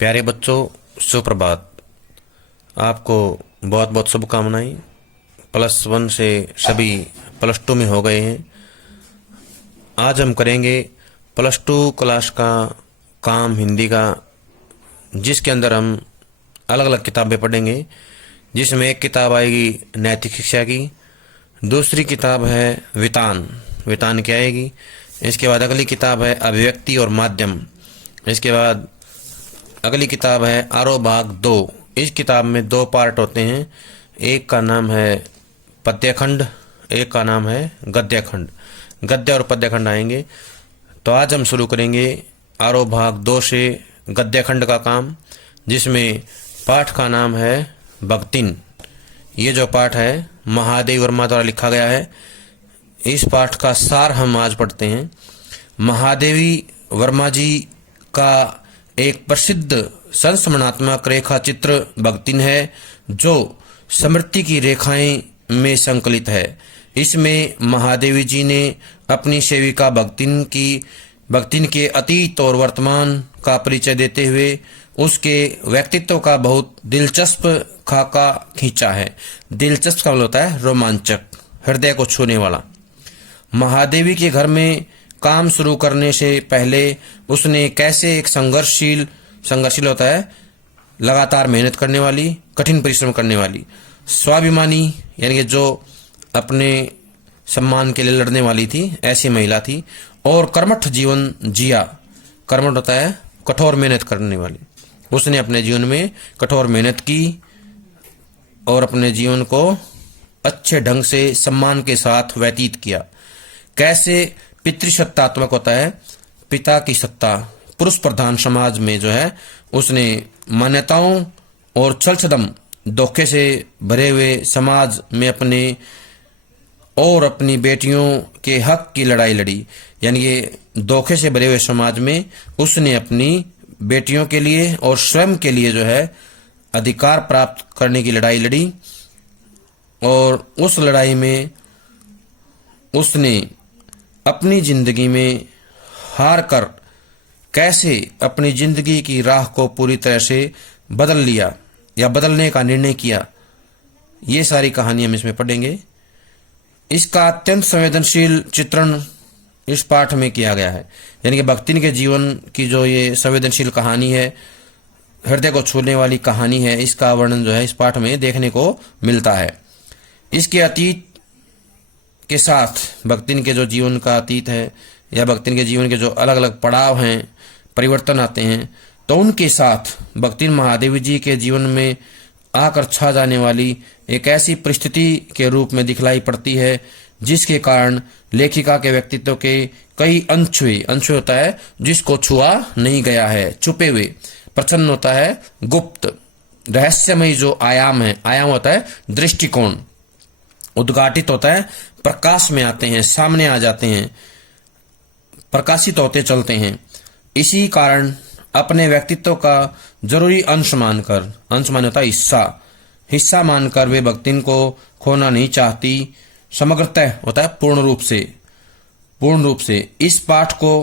प्यारे बच्चों, सुप्रभात। आपको बहुत बहुत शुभकामनाएं। +1 से सभी +2 में हो गए हैं। आज हम करेंगे +2 क्लास का काम हिंदी का, जिसके अंदर हम अलग अलग किताबें पढ़ेंगे। जिसमें एक किताब आएगी नैतिक शिक्षा की, दूसरी किताब है वितान की आएगी। इसके बाद अगली किताब है अभिव्यक्ति और माध्यम। इसके बाद अगली किताब है आरोह भाग 2। इस किताब में 2 पार्ट होते हैं, एक का नाम है पद्यखंड, एक का नाम है गद्यखंड। गद्य और पद्यखंड आएंगे। तो आज हम शुरू करेंगे आरोह भाग 2 से गद्यखंड का काम, जिसमें पाठ का नाम है भक्तिन। ये जो पाठ है महादेवी वर्मा द्वारा लिखा गया है। इस पाठ का सार हम आज पढ़ते हैं। महादेवी वर्मा जी का एक प्रसिद्ध संस्मरणात्मक रेखा चित्र भक्तिन है, जो स्मृति की रेखाएं में संकलित है। इसमें महादेवी जी ने अपनी सेविका भक्तिन के अतीत और वर्तमान का परिचय देते हुए उसके व्यक्तित्व का बहुत दिलचस्प खाका खींचा है। दिलचस्प का मतलब होता है रोमांचक, हृदय को छूने वाला। महादेवी के घर में काम शुरू करने से पहले उसने कैसे एक संघर्षशील होता है लगातार मेहनत करने वाली, कठिन परिश्रम करने वाली, स्वाभिमानी यानी कि जो अपने सम्मान के लिए लड़ने वाली थी, ऐसी महिला थी। और कर्मठ जीवन जिया। कर्मठ होता है कठोर मेहनत करने वाली। उसने अपने जीवन में कठोर मेहनत की और अपने जीवन को अच्छे ढंग से सम्मान के साथ व्यतीत किया। कैसे पितृसत्तात्मक होता है, पिता की सत्ता, पुरुष प्रधान समाज में जो है उसने मान्यताओं और छलछदम धोखे से भरे हुए समाज में अपनी बेटियों के हक की लड़ाई लड़ी। यानी ये धोखे से भरे हुए समाज में उसने अपनी बेटियों के लिए और स्वयं के लिए जो है अधिकार प्राप्त करने की लड़ाई लड़ी। और उस लड़ाई में उसने अपनी जिंदगी में हार कर कैसे अपनी जिंदगी की राह को पूरी तरह से बदल लिया या बदलने का निर्णय किया, ये सारी कहानी हम इसमें पढ़ेंगे। इसका अत्यंत संवेदनशील चित्रण इस पाठ में किया गया है। यानी कि भक्तिन के जीवन की जो ये संवेदनशील कहानी है, हृदय को छूने वाली कहानी है, इसका वर्णन जो है इस पाठ में देखने को मिलता है। इसके अतीत के साथ भक्तिन के जो जीवन का अतीत है या भक्तिन के जीवन के जो अलग अलग पड़ाव हैं, परिवर्तन आते हैं, तो उनके साथ भक्तिन महादेवी जी के जीवन में आकर छा जाने वाली एक ऐसी परिस्थिति के रूप में दिखलाई पड़ती है, जिसके कारण लेखिका के व्यक्तित्व के कई अनछुए होता है जिसको छुआ नहीं गया है, छुपे हुए, प्रच्छन्न होता है गुप्त, रहस्यमय जो आयाम है, आयाम होता है दृष्टिकोण, उद्घाटित होता है, प्रकाश में आते हैं, सामने आ जाते हैं, प्रकाशित होते चलते हैं। इसी कारण अपने व्यक्तित्व का जरूरी अंश मानकर होता है हिस्सा मानकर वे भक्तिन को खोना नहीं चाहती। समग्रतः होता है पूर्ण रूप से। इस पाठ को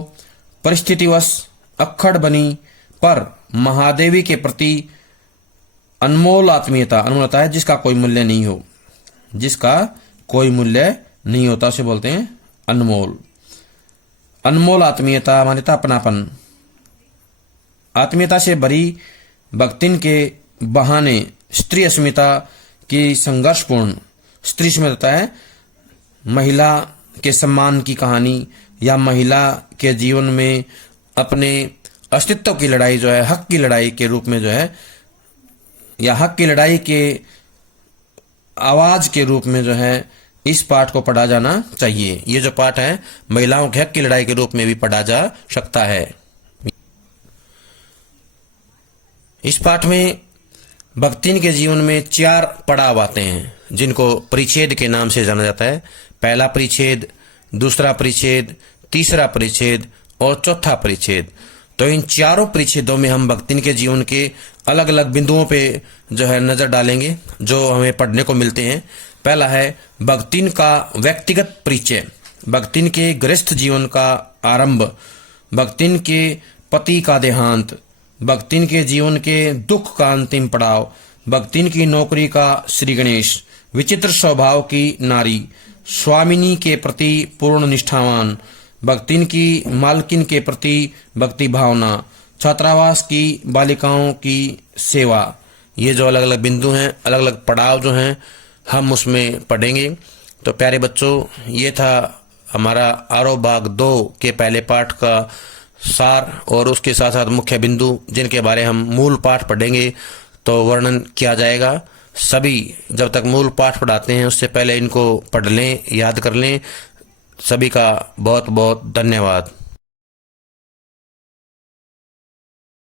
परिस्थितिवश अक्खड़ बनी पर महादेवी के प्रति अनमोल आत्मीयता, अनमोल होता है जिसका कोई मूल्य नहीं होता, उसे बोलते हैं अनमोल आत्मीयता, मान्यता, अपनापन। आत्मीयता से भरी भक्तिन के बहाने स्त्री अस्मिता की संघर्षपूर्ण, स्त्री अस्मिता होता है महिला के सम्मान की कहानी या महिला के जीवन में अपने अस्तित्व की लड़ाई जो है, हक की लड़ाई के रूप में जो है, या हक की लड़ाई के आवाज के रूप में जो है इस पाठ को पढ़ा जाना चाहिए। ये जो पाठ है महिलाओं के हक की लड़ाई के रूप में भी पढ़ा जा सकता है। इस पाठ में भक्तिन के जीवन में 4 पड़ाव आते हैं, जिनको परिच्छेद के नाम से जाना जाता है। पहला परिच्छेद, दूसरा परिच्छेद, तीसरा परिच्छेद और चौथा परिच्छेद। तो इन 4 परिच्छेदों में हम भक्तिन के जीवन के अलग अलग बिंदुओं पे जो है नजर डालेंगे, जो हमें पढ़ने को मिलते हैं। पहला है भक्तिन का व्यक्तिगत परिचय, भक्तिन के गृहस्थ जीवन का आरंभ, भक्तिन के पति का देहांत, भक्तिन के जीवन के दुख का अंतिम पड़ाव, भक्तिन की नौकरी का श्री गणेश, विचित्र स्वभाव की नारी, स्वामिनी के प्रति पूर्ण निष्ठावान, भक्तिन की मालकिन के प्रति भक्ति भावना, छात्रावास की बालिकाओं की सेवा। ये जो अलग अलग बिंदु हैं, अलग अलग पड़ाव जो हैं, हम उसमें पढ़ेंगे। तो प्यारे बच्चों, ये था हमारा आरोह भाग 2 के पहले पाठ का सार और उसके साथ साथ मुख्य बिंदु जिनके बारे हम मूल पाठ पढ़ेंगे तो वर्णन किया जाएगा। सभी जब तक मूल पाठ पढ़ाते हैं उससे पहले इनको पढ़ लें, याद कर लें। सभी का बहुत बहुत धन्यवाद।